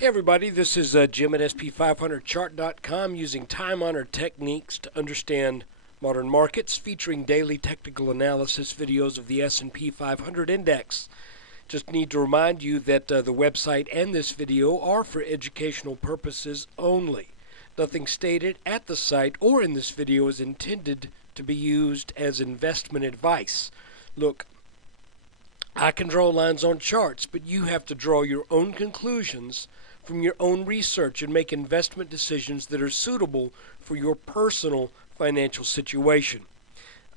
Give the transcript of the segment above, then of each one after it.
Hey everybody, this is Jim at SP500chart.com using time-honored techniques to understand modern markets, featuring daily technical analysis videos of the S&P 500 index. Just need to remind you that the website and this video are for educational purposes only. Nothing stated at the site or in this video is intended to be used as investment advice. Look, I can draw lines on charts, but you have to draw your own conclusions from your own research and make investment decisions that are suitable for your personal financial situation.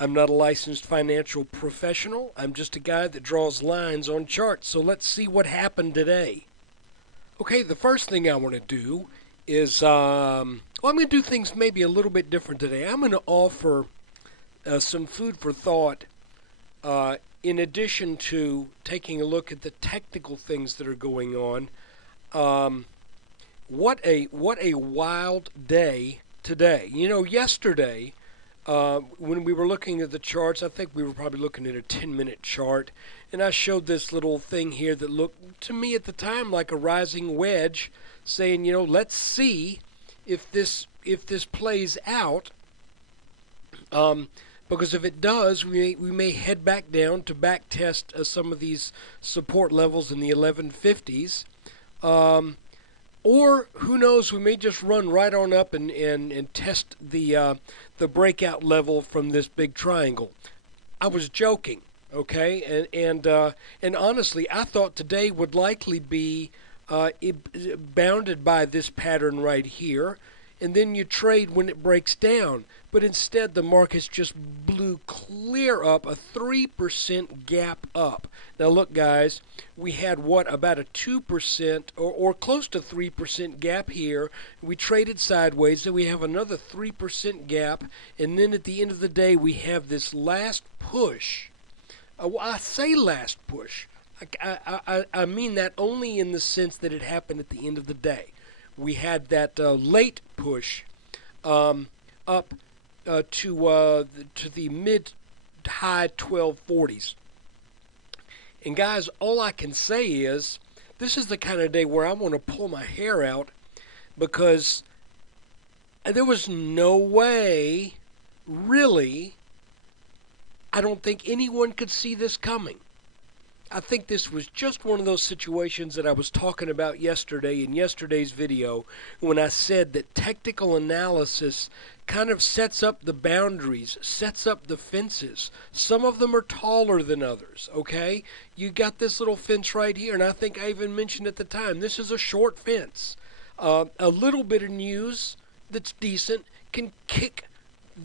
I'm not a licensed financial professional. I'm just a guy that draws lines on charts. So let's see what happened today. Okay, the first thing I want to do is, I'm going to do things maybe a little bit different today. I'm going to offer some food for thought in addition to taking a look at the technical things that are going on. What a wild day today. You know, yesterday, when we were looking at the charts, I think we were probably looking at a 10-minute chart, and I showed this little thing here that looked to me at the time like a rising wedge, saying, you know, let's see if this plays out. Because if it does, we may head back down to back test some of these support levels in the 1150s. Or who knows, we may just run right on up and test the breakout level from this big triangle. I was joking, okay, and honestly, I thought today would likely be bounded by this pattern right here, and then you trade when it breaks down. But instead, the markets just blew clear up, a 3% gap up. Now look, guys, we had about a 2% or close to 3% gap here. We traded sideways, then we have another 3% gap, and then at the end of the day, we have this last push. I say last push. I mean that only in the sense that it happened at the end of the day. We had that late push up to the mid-high 1240s. And guys, all I can say is this is the kind of day where I want to pull my hair out, because there was no way, really, I don't think anyone could see this coming. I think this was just one of those situations that I was talking about yesterday in yesterday's video when I said that technical analysis kind of sets up the boundaries, sets up the fences. Some of them are taller than others, okay? You got this little fence right here, and I think I even mentioned at the time, this is a short fence. A little bit of news that's decent can kick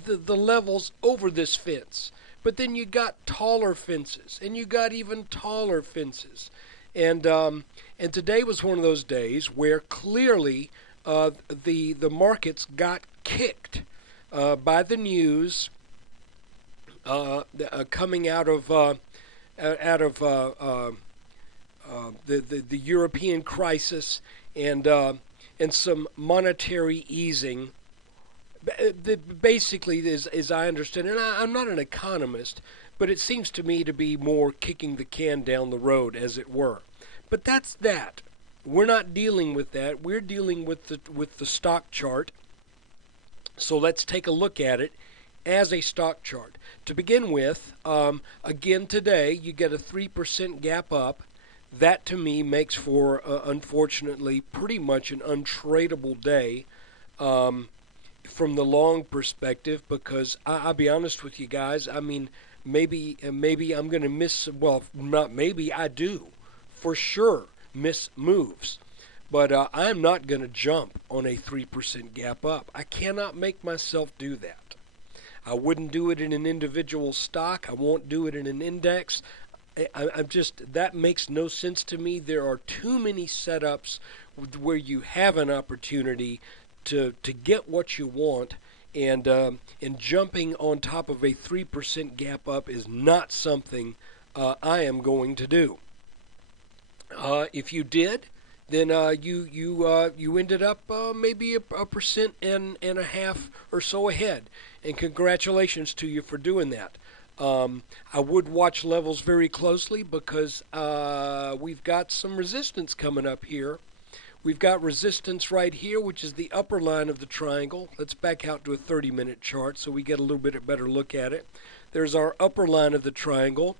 the levels over this fence. But then you got taller fences, and you got even taller fences. And today was one of those days where clearly the markets got kicked by the news coming out of the European crisis and some monetary easing. Basically, as I understand, and I'm not an economist, but it seems to me to be more kicking the can down the road, as it were. But that's that. We're not dealing with that. We're dealing with the stock chart. So let's take a look at it as a stock chart. To begin with, again today, you get a 3% gap up. That to me makes for, unfortunately, pretty much an untradeable day. From the long perspective, because I'll be honest with you guys, I mean, maybe I'm going to miss, well, not maybe, I do, for sure, miss moves. But I'm not going to jump on a 3% gap up. I cannot make myself do that. I wouldn't do it in an individual stock. I won't do it in an index. I'm just, that makes no sense to me. There are too many setups where you have an opportunity to get what you want, and jumping on top of a 3% gap up is not something I am going to do. If you did, then you ended up maybe a 1.5% or so ahead, and congratulations to you for doing that. I would watch levels very closely because we've got some resistance coming up here We've got resistance right here, which is the upper line of the triangle. Let's back out to a 30-minute chart so we get a little bit better look at it. There's our upper line of the triangle.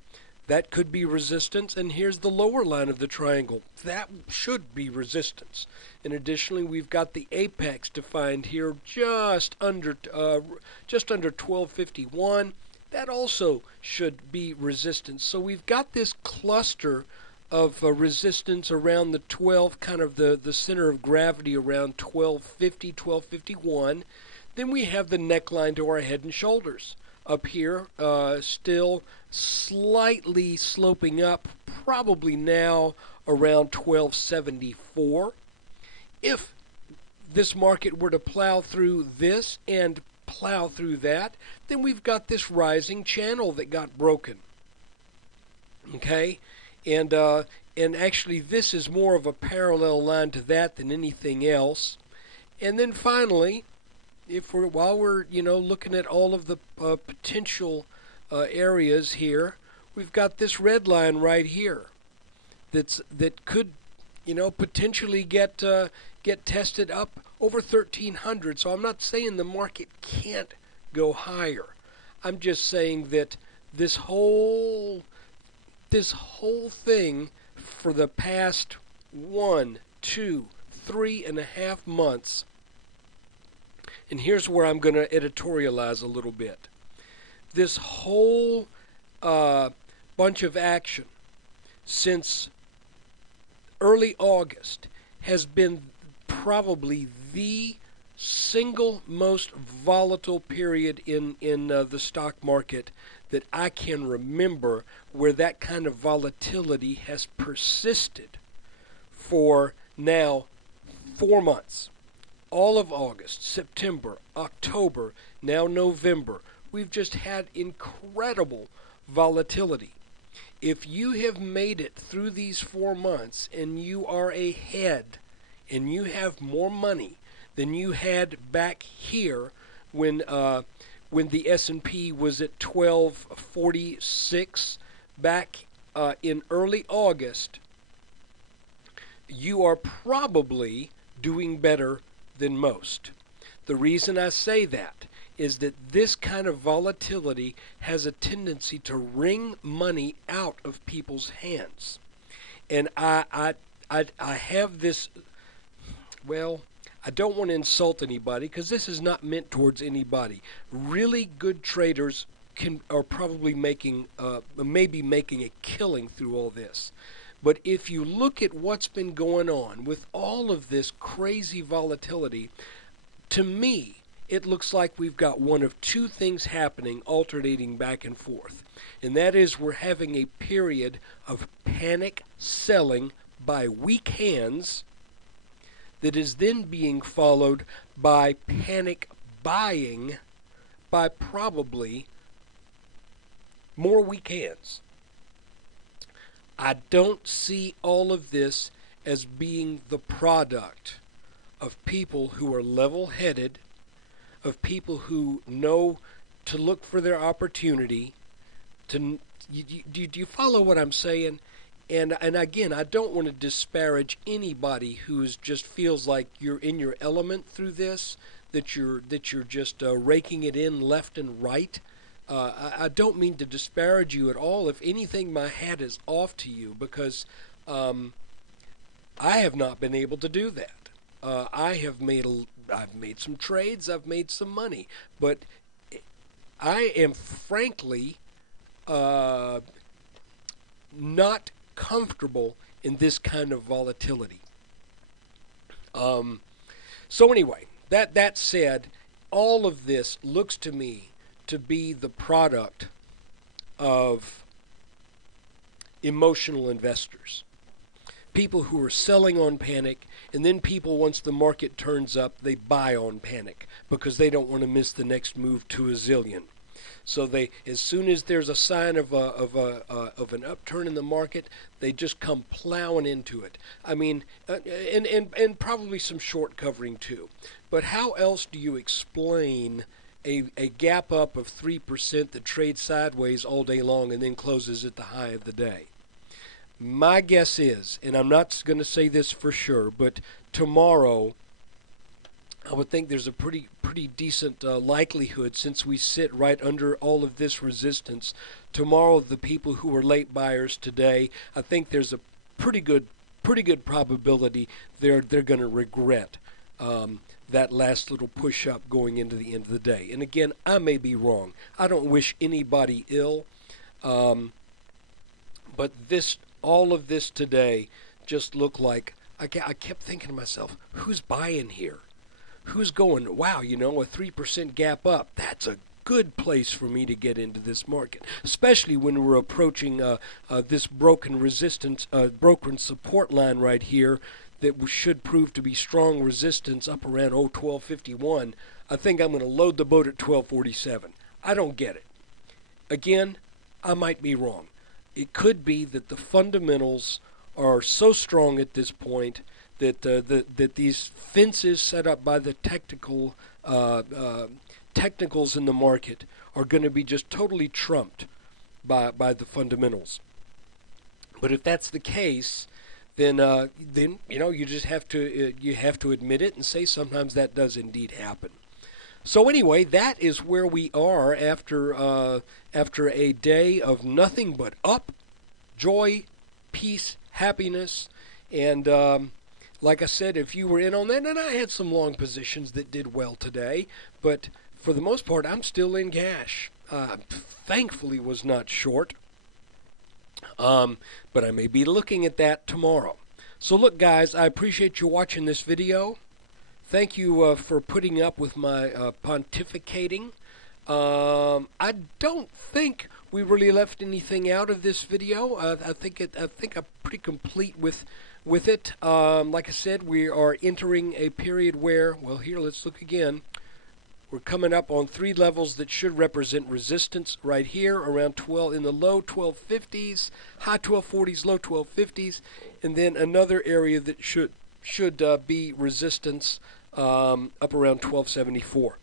That could be resistance. And here's the lower line of the triangle. That should be resistance. And additionally, we've got the apex defined here just under 1251. That also should be resistance. So we've got this cluster of resistance around the 12, kind of the center of gravity around 1250, 1251. Then we have the neckline to our head and shoulders. Up here, still slightly sloping up, probably now around 1274. If this market were to plow through this and plow through that, then we've got this rising channel that got broken. Okay? And actually this is more of a parallel line to that than anything else. And then finally, while we're looking at all of the potential areas here, we've got this red line right here that could potentially get tested up over 1300. So I'm not saying the market can't go higher. I'm just saying that this whole thing for the past 1, 2, 3.5 months, and here's where I'm going to editorialize a little bit. This whole bunch of action since early August has been probably the single most volatile period in the stock market that I can remember, where that kind of volatility has persisted for now 4 months. All of August, September, October, now November. We've just had incredible volatility. If you have made it through these 4 months and you are ahead and you have more money than you had back here when the S&P was at 1246 back in early August, you are probably doing better than most. The reason I say that is that this kind of volatility has a tendency to wring money out of people's hands. And I have this, well, I don't want to insult anybody because this is not meant towards anybody. Really good traders are probably maybe making a killing through all this. But if you look at what's been going on with all of this crazy volatility, to me, it looks like we've got one of two things happening, alternating back and forth. And that is, we're having a period of panic selling by weak hands that is then being followed by panic buying by probably more weak hands. I don't see all of this as being the product of people who are level-headed, of people who know to look for their opportunity. Do you follow what I'm saying? And again, I don't want to disparage anybody who's just feels like you're in your element through this, that you're just raking it in left and right. I don't mean to disparage you at all. If anything, my hat is off to you, because I have not been able to do that. I've made some trades, I've made some money, but I am frankly not comfortable in this kind of volatility. So anyway, that said, all of this looks to me to be the product of emotional investors. People who are selling on panic, and then people, once the market turns up, they buy on panic because they don't want to miss the next move to a zillion. So they, as soon as there's a sign of an upturn in the market, they just come plowing into it. I mean, and probably some short covering too. But how else do you explain a gap up of 3% that trades sideways all day long and then closes at the high of the day? My guess is, and I'm not going to say this for sure, but tomorrow I would think there's a pretty decent likelihood, since we sit right under all of this resistance. Tomorrow, the people who were late buyers today, I think there's a pretty good probability they're going to regret that last little push up going into the end of the day. And again, I may be wrong. I don't wish anybody ill, but all of this today just looked like I kept thinking to myself, who's buying here? Who's going, wow, a 3% gap up? That's a good place for me to get into this market, especially when we're approaching this broken support line right here that should prove to be strong resistance up around 1251. I think I'm going to load the boat at 1247. I don't get it. Again, I might be wrong. It could be that the fundamentals are so strong at this point that that these fences set up by the technicals in the market are going to be just totally trumped by the fundamentals. But if that's the case, then you just have to admit it and say sometimes that does indeed happen. So anyway, that is where we are after a day of nothing but up, joy, peace, happiness, and like I said, if you were in on that, and I had some long positions that did well today, but for the most part, I'm still in cash. Thankfully was not short, but I may be looking at that tomorrow. So look, guys, I appreciate you watching this video. Thank you for putting up with my pontificating. I don't think we really left anything out of this video. I think I'm pretty complete with it. Like I said, we are entering a period where, well, here, let's look again. We're coming up on three levels that should represent resistance right here, around 12 in the low 1250s, high 1240s, low 1250s, and then another area that should be resistance up around 1274.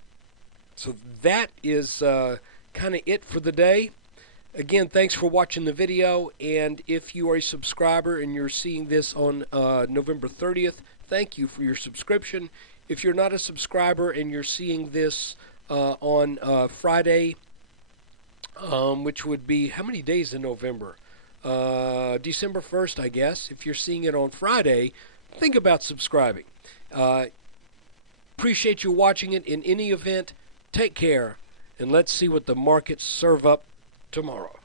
So that is kind of it for the day. Again, thanks for watching the video, and if you are a subscriber and you're seeing this on November 30th, thank you for your subscription. If you're not a subscriber and you're seeing this on Friday, which would be, how many days in November? December 1st, I guess. If you're seeing it on Friday, think about subscribing. Appreciate you watching it. In any event, take care, and let's see what the markets serve up tomorrow.